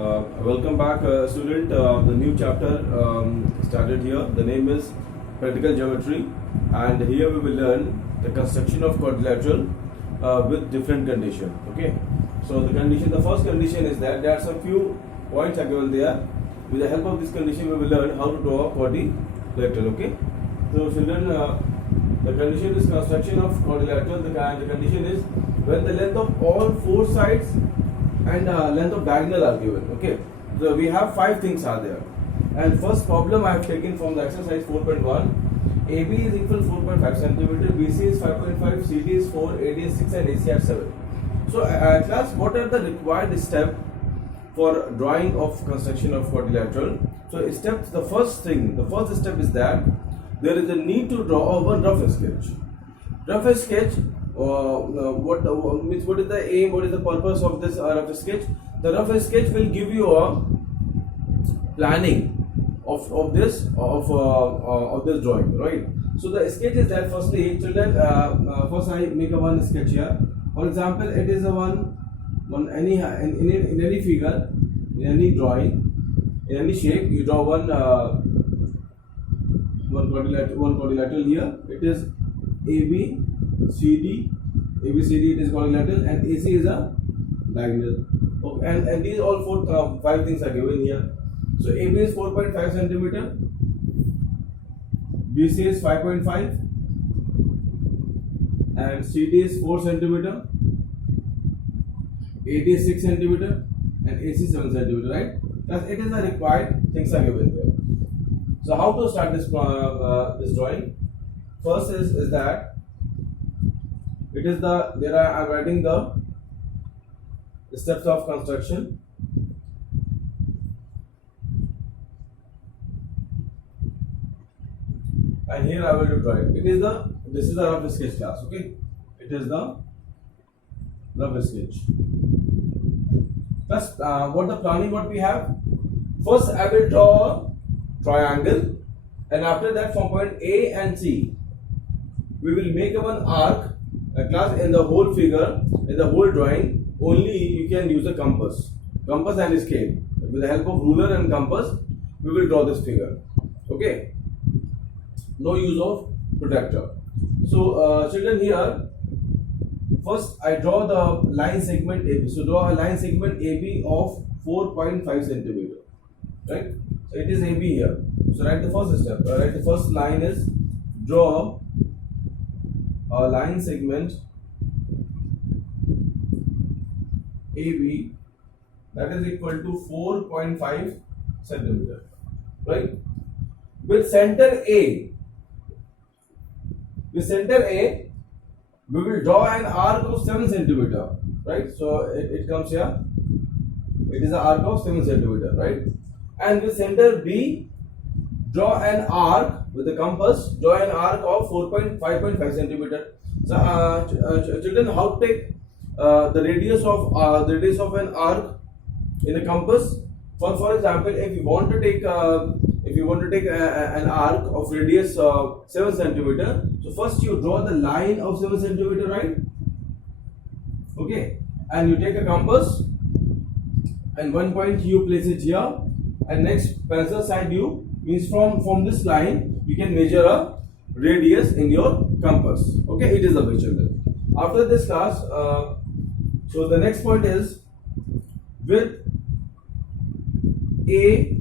Welcome back, student. The new chapter started here. The name is Practical Geometry, and here we will learn the construction of quadrilateral with different condition. Okay. So the first condition is that there are some few points are given there. With the help of this condition, we will learn how to draw a quadrilateral. Okay. So children, the condition is construction of quadrilateral. The condition is when the length of all four sides and length of diagonal are given. Okay, so we have five things are there, and first problem I have taken from the exercise 4.1. AB is equal 4.5 centimeter, BC is 5.5, CD is 4, AD is 6, and AC are 7. So class, what are the required steps for drawing of construction of quadrilateral? So the first step is that there is a need to draw one rough sketch. Rough sketch. What is the aim? What is the purpose of this rough sketch? The rough sketch will give you a planning of this drawing, right? So the sketch is that firstly, children. First I make a one sketch here. For example, it is a one in any figure, in any drawing, in any shape. You draw one quadrilateral here. It is ABCD it is quadrilateral, and AC is a diagonal. Okay, and these all five things are given here. So AB is 4.5 centimeter, BC is 5.5, and CD is 4 centimeter, AD is 6 centimeter, and AC 7 centimeter. Right? Thus, it is the required things are given here. So how to start this drawing? First is that it is I am writing the steps of construction. And here I will draw it. This is the rough sketch class. Okay, it is the rough sketch. Plus, what we have? First, I will draw a triangle, and after that, from point A and C, we will make one arc. A class in the whole figure, in the whole drawing, only you can use a compass and scale. With the help of ruler and compass, we will draw this figure. Okay. No use of protractor. So, children, here, first I draw the line segment AB. So, draw a line segment AB of 4.5 centimeter. Right? So, it is AB here. So, write the first step. Write the first line is draw a line segment AB that is equal to 4.5 centimeter, right? With center A, we will draw an arc of 7 centimeter, right? So it comes here. It is an arc of 7 centimeter, right? And with center B, draw an arc with the compass. Draw an arc of 5.5 centimeter. So, children, how to take the radius of an arc in a compass? For example, if you want to take an arc of radius 7 centimeter, so first you draw the line of 7 centimeter, right? Okay, and you take a compass, and one point you place it here, and next parallel side you means from this line you can measure a radius in your compass. Okay, it is the way, children. After this class, so the next point is with A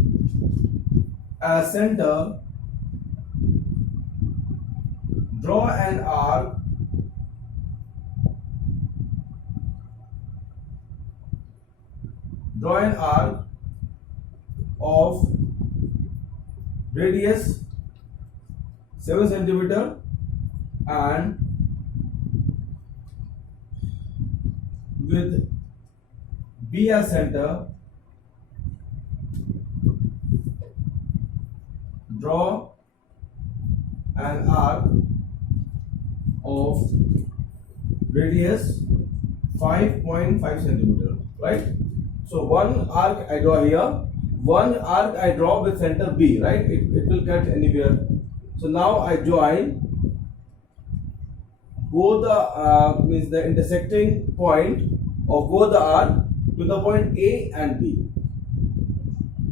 as center, draw an arc of radius 7 centimeter and with B as center, draw an arc of radius 5.5 centimeter, right? So one arc I draw here, one arc I draw with center B, right? It will cut anywhere. So now I join both the means the intersecting point of both the arc to the point A and B.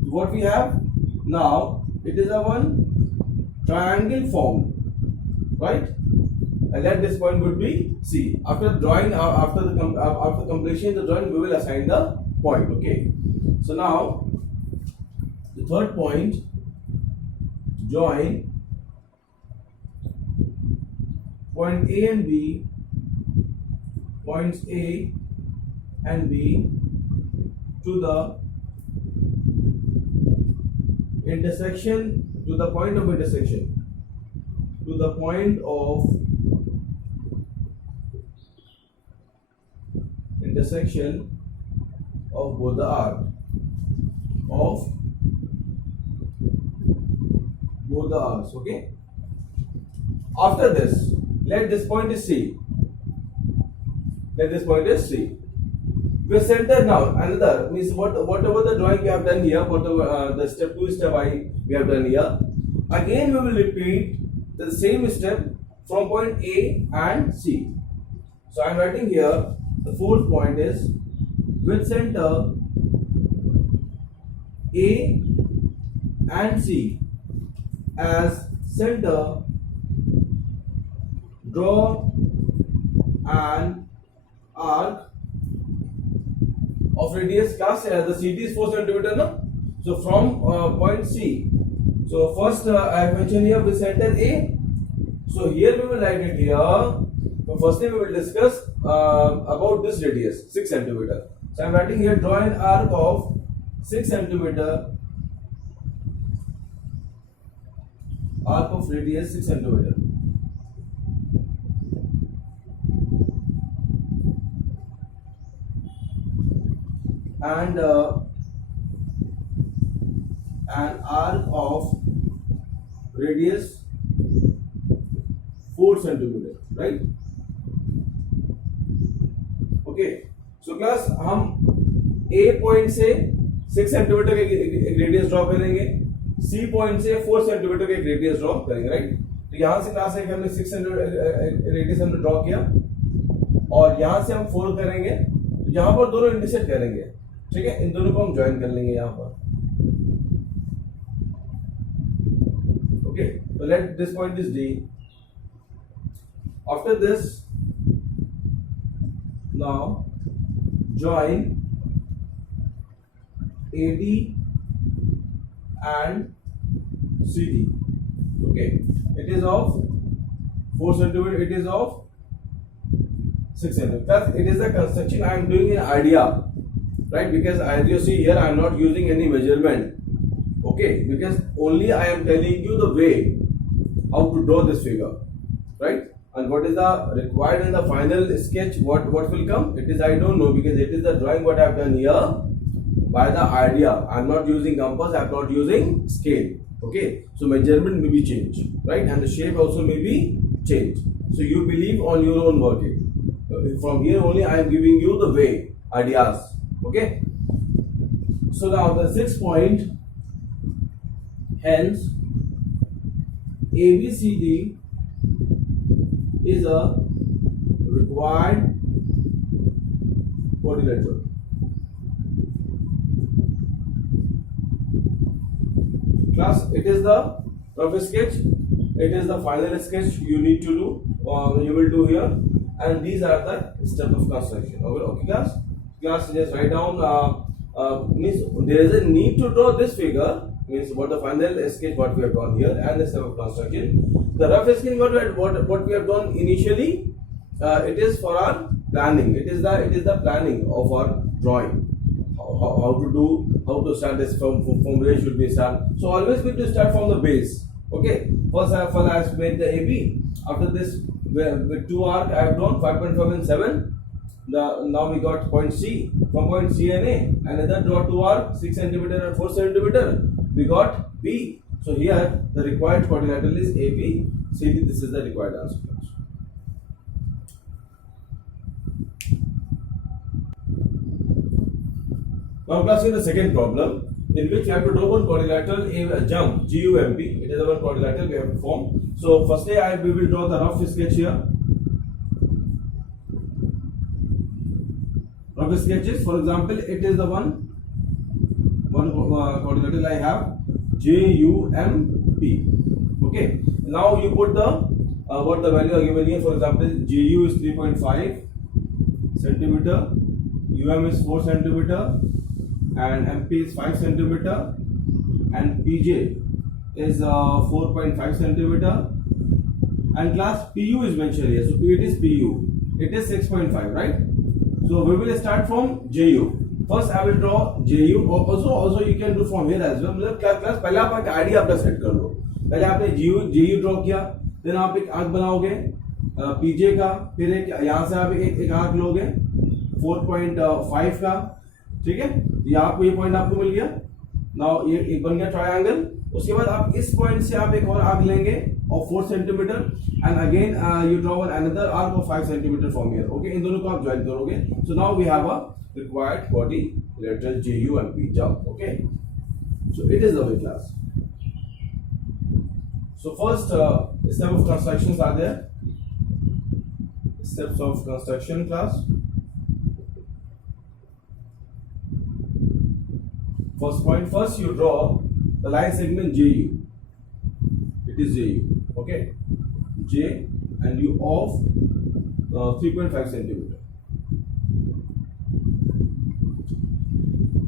what we have now, it is a one triangle form, right? And that this point would be C. After drawing, after completion of the drawing, we will assign the point. Okay. So now the third point, join point A and B, points A and B to the intersection, to the point of intersection, to the point of intersection of both the arc of both the arcs. Okay. After this, let this point is C. Let this point is C. We center now another means whatever the drawing we have done here, whatever the step 2 step I we have done here. Again we will repeat the same step from point A and C. So I am writing here the fourth point is with center A and C as center, draw an arc of radius class. The CT is 4 centimeter, no? So from point C. So first I have mentioned here with center A. So here we will write it here. So firstly we will discuss about this radius 6 centimeter. So I am writing here, draw an arc of 6 centimeter, arc of radius 6 centimeter. And an arc of radius 4 centimeter, right? Okay. So class हम A point से 6 centimetre का एक radius draw करेंगे, C point से 4 centimetre का एक radius draw करेंगे, right? तो यहाँ से क्लास है कि हमने 6 सेंटीमीटर रेडियस हमने ड्रॉ किया और यहाँ से हम 4 करेंगे, तो यहाँ पर दोनों इंटरसेक्ट करेंगे, ठीक है? इन दोनों को हम ज्वाइन कर लेंगे यहाँ पर. Okay, so let this point is D. After this, now join AD and CD. Okay, it is of 4 centimeter. It is of 6 centimeter. It is the construction I am doing in idea, right? Because as you see here, I am not using any measurement. Okay, because only I am telling you the way how to draw this figure, right? And what is the required in the final sketch, what will come, it is I don't know, because it is the drawing what I have done here by the idea. I am not using compass, I am not using scale. Okay, so measurement may be changed, right? And the shape also may be changed. So you believe on your own working. From here only I am giving you the way, ideas. Okay, so now the 6th point, hence ABCD is a required quadrilateral. Class, it is the rough sketch, it is the final sketch you need to do, you will do here, and these are the steps of construction. Okay class? Class, just write down, means there is a need to draw this figure, means what the final sketch what we have done here and the step of construction. The rough sketch what we have done initially, it is for our planning. It is the planning of our drawing. How to start this from where should we start. So always we to start from the base. Okay. First I have made the AB. After this with 2 arc I have drawn 5.5 and 7. Now we got point C. From point C and A, another draw 2 arc 6 centimeter and 4 centimeter. We got B. So here the required quadrilateral is AB, CD. This is the required answer. Now class, in the second problem, in which we have to draw one quadrilateral, a jump, GUMP. It is one quadrilateral we have to form. So firstly we will draw the rough sketch here. Rough sketches, for example, it is the one quadrilateral I have JUMP. Okay. Now you put the what the value are given here. For example, JU is 3.5 centimeter, UM is 4 centimeter, and MP is 5 centimeter, and PJ is 4.5 centimeter, and class PU is mentioned here. So it is PU. It is 6.5, right? So we will start from JU. First I will draw JU. Also you can do from here as well. मतलब class पहले आप एक idea अपना set कर लो. पहले आपने JU draw किया, then आप एक आर्क बनाओगे PJ का, फिर एक यहाँ से आप एक आर्क लोगे 4.5 का, ठीक है? ये आपको ये पॉइंट आपको मिल गया. नाउ ये एक बन गया ट्रायंगल. उसके बाद आप इस पॉइंट से आप एक और आर्क लेंगे of 4 centimeter, and again you draw another arc of 5 centimeter from here. Okay, इन दोनों को आप ज्वाइन करोगे. So now we have a required quadrilateral JU and P jump. Okay, so it is the way, class. So first step of constructions are there. Steps of construction, class. First point, first you draw the line segment JU. It is JU. Okay, J and U of 3.5 centimeter.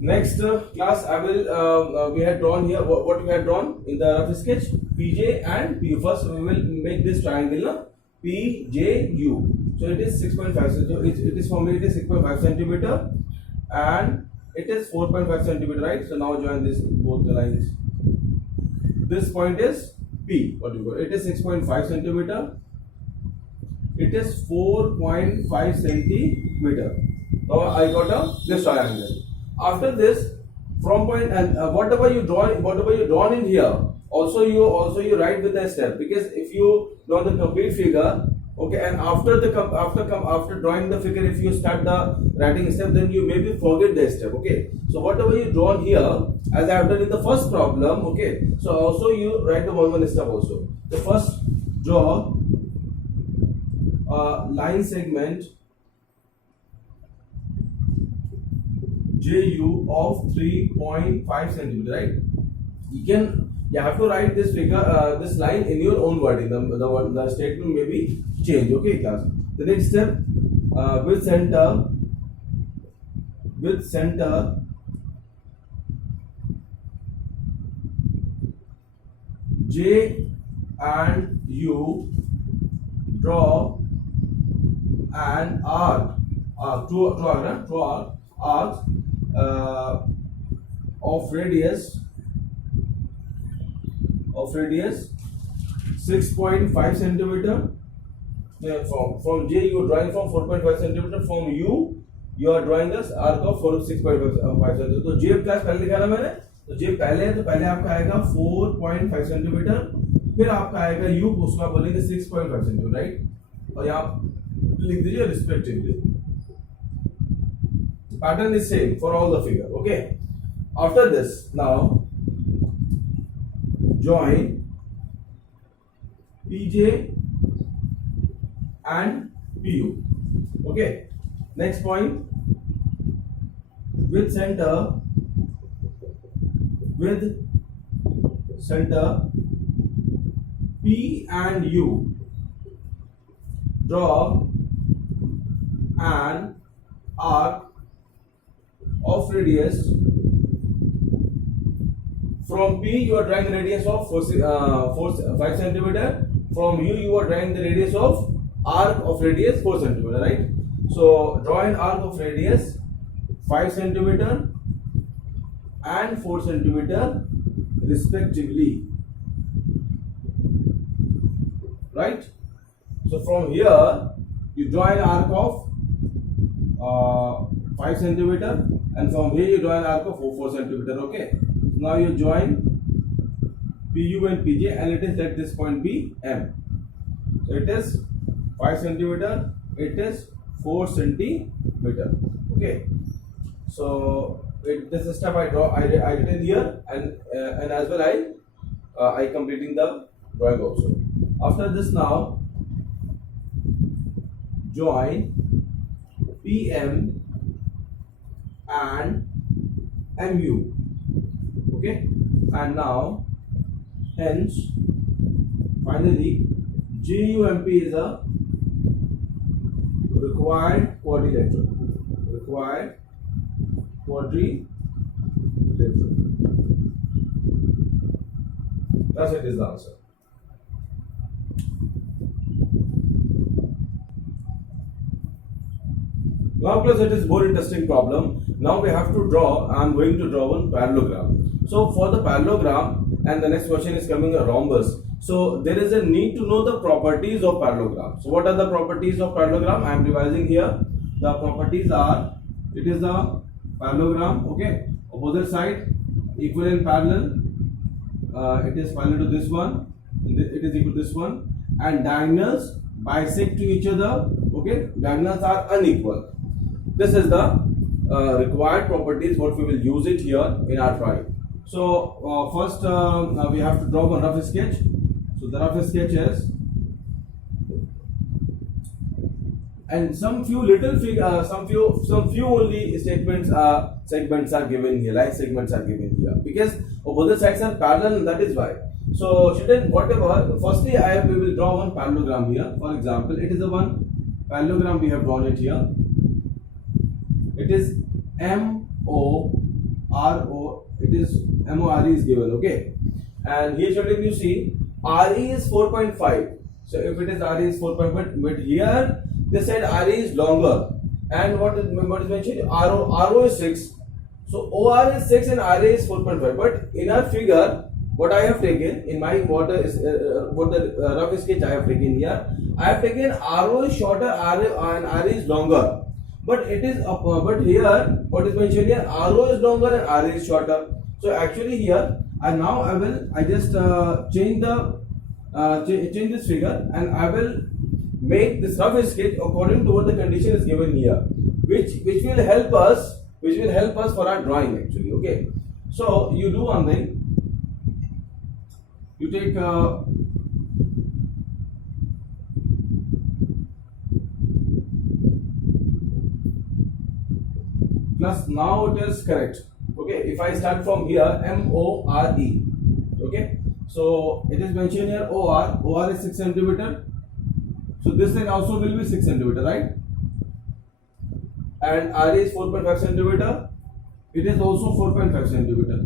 Next class, I will we had drawn here what we had drawn in the rough sketch, PJ and PU. First we will make this triangle na? PJU. So it is 6.5. So it is for me it is 6.5 centimeter and it is 4.5 centimeter, right? So now join this both the lines. This point is P. What do you call it? It is 6.5 centimeter. It is 4.5 centimeter. Now I got this triangle. After this, from point and whatever you drawn in here, also you write with the step, because if you draw the complete figure, okay, and after drawing the figure, if you start the writing step, then you maybe forget the step. Okay, so whatever you drawn here, as I have done in the first problem, okay, so also you write the one step also. The first draw line segment JU of 3.5 centimeter, right? You have to write this figure, this line in your own wording. The statement may be changed. Okay, class. The next step, with center J and U, draw an arc, of radius 6.5 centimeter. From J you are drawing from 4.5 centimeter. From U you are drawing this arc of 6.5 centimeter. तो J class पहले लिखा ना मैंने, तो J पहले है, तो पहले आपका आएगा 4.5 सेंटीमीटर, फिर आपका आएगा U, उसका बोलेंगे 6.5 सेंटीमीटर, राइट? और यहाँ लिख दीजिए respectively. Pattern is same for all the figure. Okay. After this, now join PJ and PU. Okay. Next point, with center P and U, draw an arc of radius. From P you are drawing the radius of 5 centimeter. From U you are drawing the radius of arc of radius 4 centimeter, right? So draw an arc of radius 5 centimeter and 4 centimeter respectively, right? So from here you draw an arc of 5 centimeter, and from here you draw an arc of 4 centimeter. Okay, now you join PU and PJ, and it is let this point be M. So it is 5 centimeter, it is 4 centimeter. Okay, so this step I written here, and as well I completing the drawing also. After this, now join PM and MU. Okay, and now hence finally GUMP is a required quadrilateral. That's it, is the answer. Now plus it is more interesting problem. Now we have to draw, I am going to draw one parallelogram. So for the parallelogram, and the next question is coming a rhombus. So there is a need to know the properties of parallelogram. So what are the properties of parallelogram? I am revising here. The properties are, it is a parallelogram, okay, opposite side equal and parallel, it is parallel to this one, it is equal to this one, and diagonals bisect to each other, okay, diagonals are unequal. This is the required properties what we will use it here in our drawing. So first we have to draw one rough sketch. So the rough sketch is, and some few little figure, some few only statements segments are given here, like segments are given here, because opposite sides are parallel, that is why. So student, whatever, firstly we will draw one parallelogram here. For example, it is the one parallelogram we have drawn it here. It is MORO, it is MORE is given, okay, and here student you see RE is 4.5. So if it is RE is 4.5, but here they said RE is longer, and what is mentioned, RO is 6. So OR is 6 and RA is 4.5. But in our figure, what I have taken in my what the rough sketch I have taken here, I have taken RO is shorter, RA and RA is longer. But it is but here what is mentioned here, RO is longer and RA is shorter. So actually here, and now I just change this figure, and I will make this rough sketch according to what the condition is given here, which will help us for our drawing actually. Okay, so you do one thing, you take plus, now it is correct. Okay, if I start from here, MORE, okay, so it is mentioned here OR is 6 centimeter. So this thing also will be 6 centimeter, right? And RA is 4.5 centimeter. It is also 4.5 centimeter.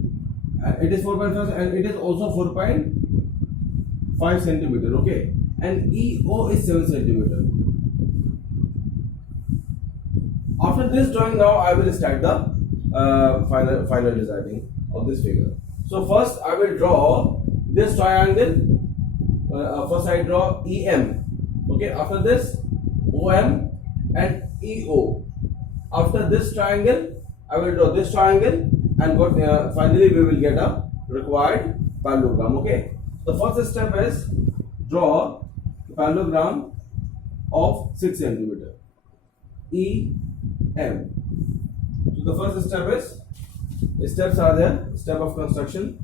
It is 4.5 and it is also 4.5 centimeter. Okay, and EO is 7 centimeter. After this drawing, now I will start the final designing of this figure. So first I will draw this triangle. First I draw EM. Okay, after this OM and EO. After this triangle, I will draw this triangle, and what finally we will get a required parallelogram. Okay, the first step is draw parallelogram of 6 centimeter. EM. So the first step is, steps are there, step of construction.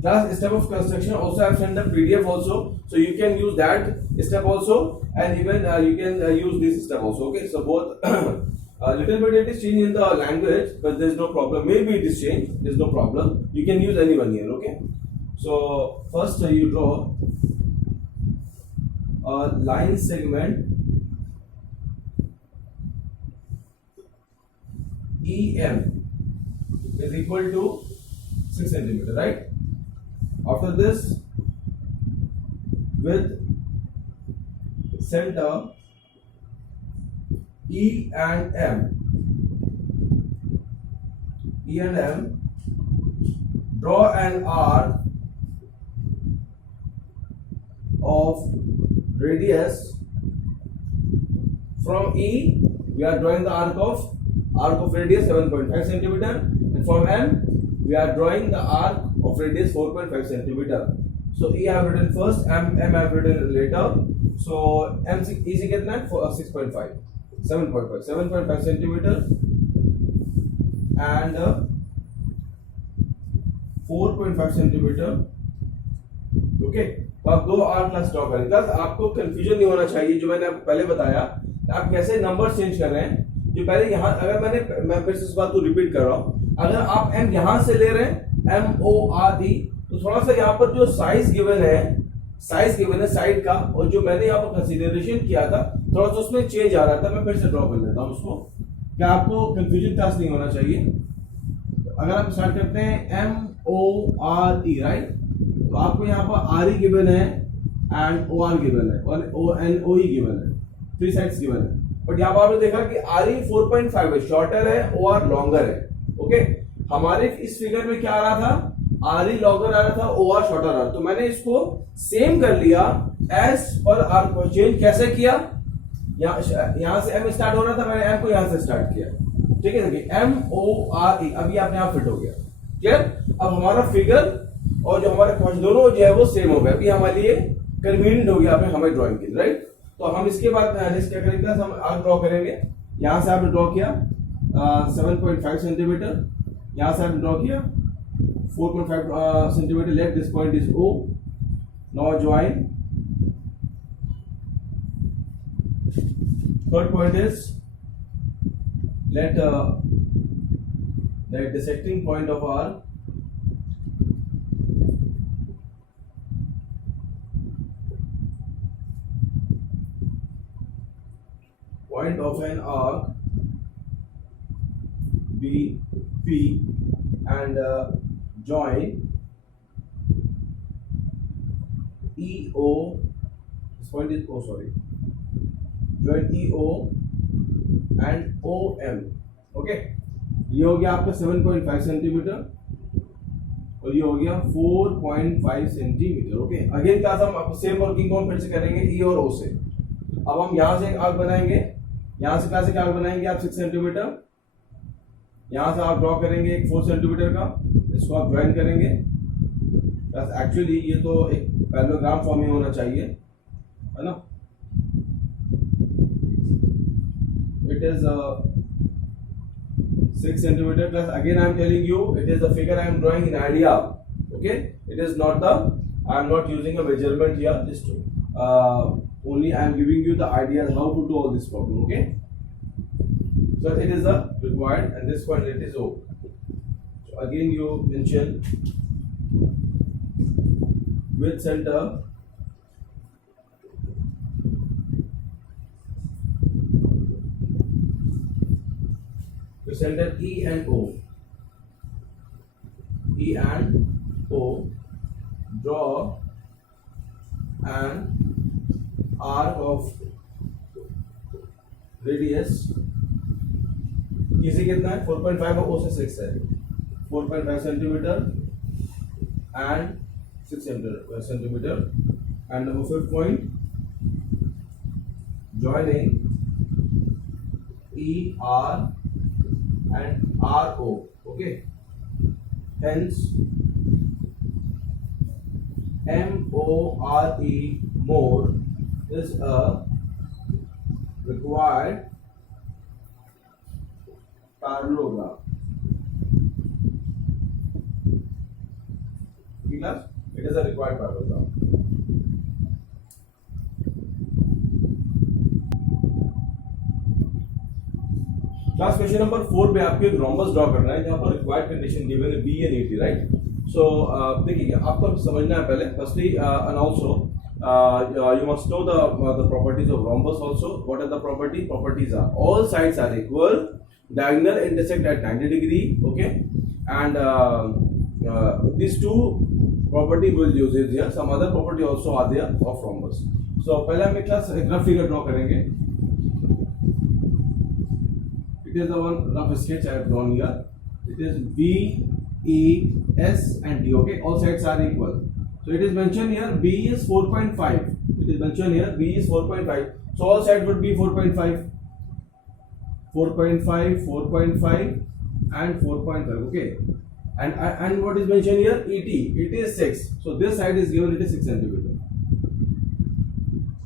Class, step of construction also I have sent the PDF also, so you can use that step also, and even you can use this step also. Okay, so both a little bit it is changed in the language, but there is no problem. Maybe it is changed, there is no problem. You can use anyone here. Okay, so first you draw a line segment EM is equal to 6 centimeter, right? After this, with center E and M, draw an arc of radius from E. We are drawing the arc of radius 7.5 centimeter, and from M we are drawing the arc of radius 4.5 centimeter. So E I have written first, M I have written later. So M is equal to 6.5, 7.5 centimeter, and 4.5 centimeter. Okay, तो आप दो arc class draw करें, बस आपको confusion नहीं होना चाहिए। जो मैंने आपको पहले बताया, आप कैसे नंबर चेंज कर रहे हैं। जो पहले यहाँ अगर मैं फिर से इस बात को रिपीट कर रहा हूँ, अगर आप m यहां से ले रहे हैं MORE, तो थोड़ा सा यहाँ पर जो साइज गिवन है साइड का, और जो मैंने यहाँ पर कंसीडरेशन किया था थोड़ा सा उसमें चेंज आ रहा था। मैं फिर से ड्रॉ कर लेता हूँ उसको, क्या आपको कंफ्यूजन क्लास नहीं होना चाहिए। तो अगर आप स्टार्ट करते हैं MORE, राइट, तो आपको यहाँ पर RE गिवन है एंड OR गिवन है और OE गिवन है, 3 साइड्स गिवन है। बट यहाँ पर आपने देखा कि RE 4.5 है, शॉर्टर है, OR लॉन्गर है। ओके, हमारे इस फिगर में क्या आ रहा था, RE लॉन्गर आ रहा था, OR शॉर्टर आ रहा था। तो मैंने इसको सेम कर लिया एज पर R को चेंज कैसे किया, यहां से M स्टार्ट हो रहा था, मैंने M को यहां से स्टार्ट किया। ठीक है, देखिए MORE, अभी अपने आप फिट हो गया। क्लियर, अब हमारा फिगर और जो हमारा क्वेश्चन दोनों जो है वो सेम हो गया। अभी हमारे लिए कन्वीनियंट हो गया हमें ड्रॉइंग के लिए, राइट। तो हम इसके बाद नेक्स्ट क्या करेंगे, हम आगे ड्रॉ करेंगे। यहां से आपने ड्रॉ किया 7.5 सेंटीमीटर, यहां से आपने ड्रॉ किया 4.5 centimetre, let this point is O, now join. Third point is let the dissecting point of our point of an arc BP and join EO, this point is O, sorry, join EO and OM। Okay, ये हो गया आपका 7.5 centimetre और ये हो गया 4.5 centimetre. Okay, again class हम same working कौन फिर से करेंगे, E और O से। अब हम यहां से एक आर्क बनाएंगे, यहां से क्लास एक आर्क बनाएंगे आप 6 सेंटीमीटर, यहां से आप ड्रॉ करेंगे एक 4 सेंटीमीटर का, इसको आप ज्वाइन करेंगे। एक्चुअली ये तो एक पैरेललोग्राम फॉर्म में होना चाहिए, है ना। It is 6 centimeter plus, again I am telling you it is the figure I am drawing in idea. Okay, it is not I am not using a measurement here, just only I am giving you the idea how to do all this problem. Okay, so it is the required and this point it is O. So again you mention with center center E and O. E and O, draw an arc of radius, इसी कितना है 4.5 और O से 6 है, 4.5 centimetre and 6 centimetre and number 5th point, joining ER and RO. Okay, hence MORE more is a required parallelogram. Class, it is a required parallelogram. Class question number 4 पे आपको एक rhombus draw करना है जहां पर required condition given है B and ET, right. सो देखिए आपको समझना है पहले, firstly and also you must know the properties of rhombus also. What are the properties are all sides are equal, diagonal intersect at 90 degree. Okay, and these two property will use it here. Some other property also are there of rhombus. So पहले हम एक class graph figure draw करेंगे। It is the one rough sketch I have drawn here. It is B, E, S and D. Okay, all sides are equal. So it is mentioned here B is 4.5. It is mentioned here B is 4.5. So all sides would be 4.5, 4.5, 4.5 and 4.5. Okay, and what is mentioned here, ET. It is 6. So this side is given, it is 6 centimeter.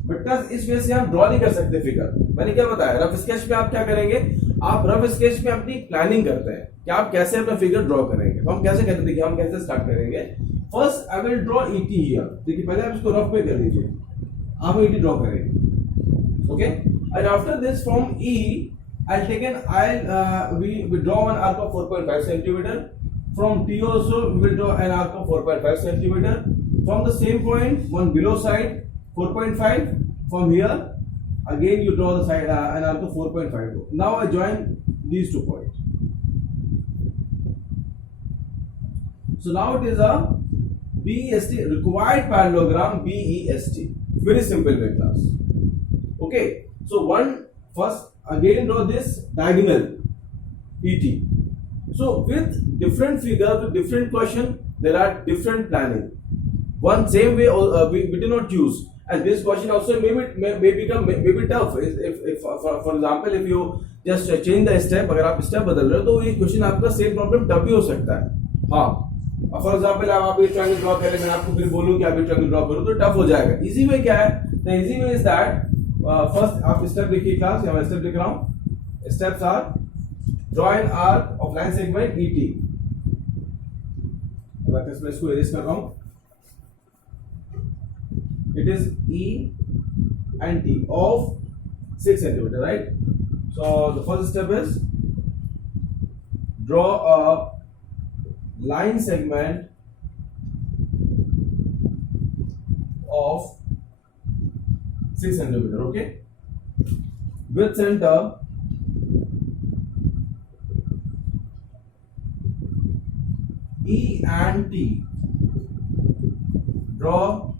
But इस वजह से हम draw नहीं कर सकते figure. मैंने क्या बताया, रफ स्केच में आप क्या करेंगे, आप रफ स्केच में अपनी प्लानिंग करते हैं कि आप कैसे अपना फिगर ड्रॉ करेंगे। तो हम कैसे कहते हैं, देखिए हम कैसे स्टार्ट करेंगे। First I will draw ET here. देखिए पहले आप इसको रफ पे कर लीजिए, आप ET ड्रॉ करेंगे। Okay, And after this, from E, we draw an arc of 4.5 centimeter. From T also we will draw an arc of 4.5 centimeter. From the same point, one below side 4.5. From here, again you draw the side an arc of 4.5. Now I join these 2 points. So now it is a BEST, required parallelogram BEST. Very simple way, class. Okay, so first again draw this diagonal ET. So with different figure, with different question, there are different planning. One same way we do not use, and this question also may become tough. If for example, if you just change the step, अगर आप step बदल रहे हो तो ये question आपका same problem tough भी हो सकता है. हाँ, फॉर एग्जाम्पल आप ये ट्रायंगल ड्रॉ करें, मैं आपको फिर बोलूं कि आप ये ट्रायंगल ड्रॉ करो तो टफ हो जाएगा. इजी वे क्या है? The easy way is that first आप स्टेप लिखिए क्लास, या मैं स्टेप लिख रहा हूं. Steps are draw an arc of line segment ET. अब मैं इसको इरेज कर रहा हूं. It is E and T of 6 centimetre, right? So the first step is draw a line segment of 6 centimeter, okay, with center E and T. Draw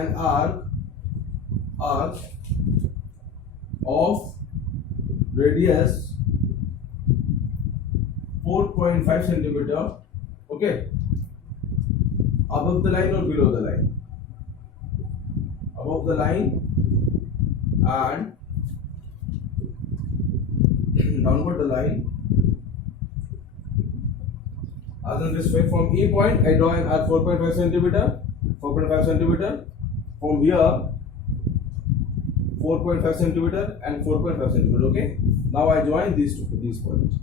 an arc of radius 4.5 centimeter, okay, above the line or below the line? Above the line and downward the line. As in this way, from E point I draw an arc 4.5 centimeter, 4.5 centimeter. From here 4.5 centimeter and 4.5 centimeter, okay. Now I join these points.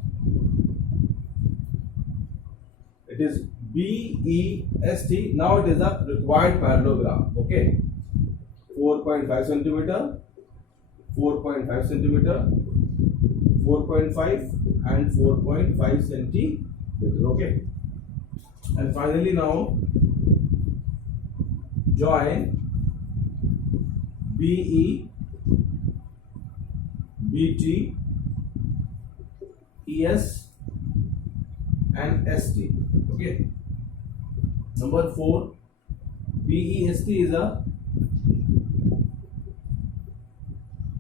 It is BEST. Now it is a required parallelogram, okay. 4.5 centimeter, 4.5 centimeter, 4.5 and 4.5 centimeter, okay. And finally now join BE, BT, ES and ST, okay. Number 4, BEST is a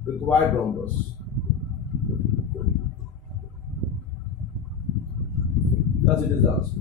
required rhombus. Thus it is asked.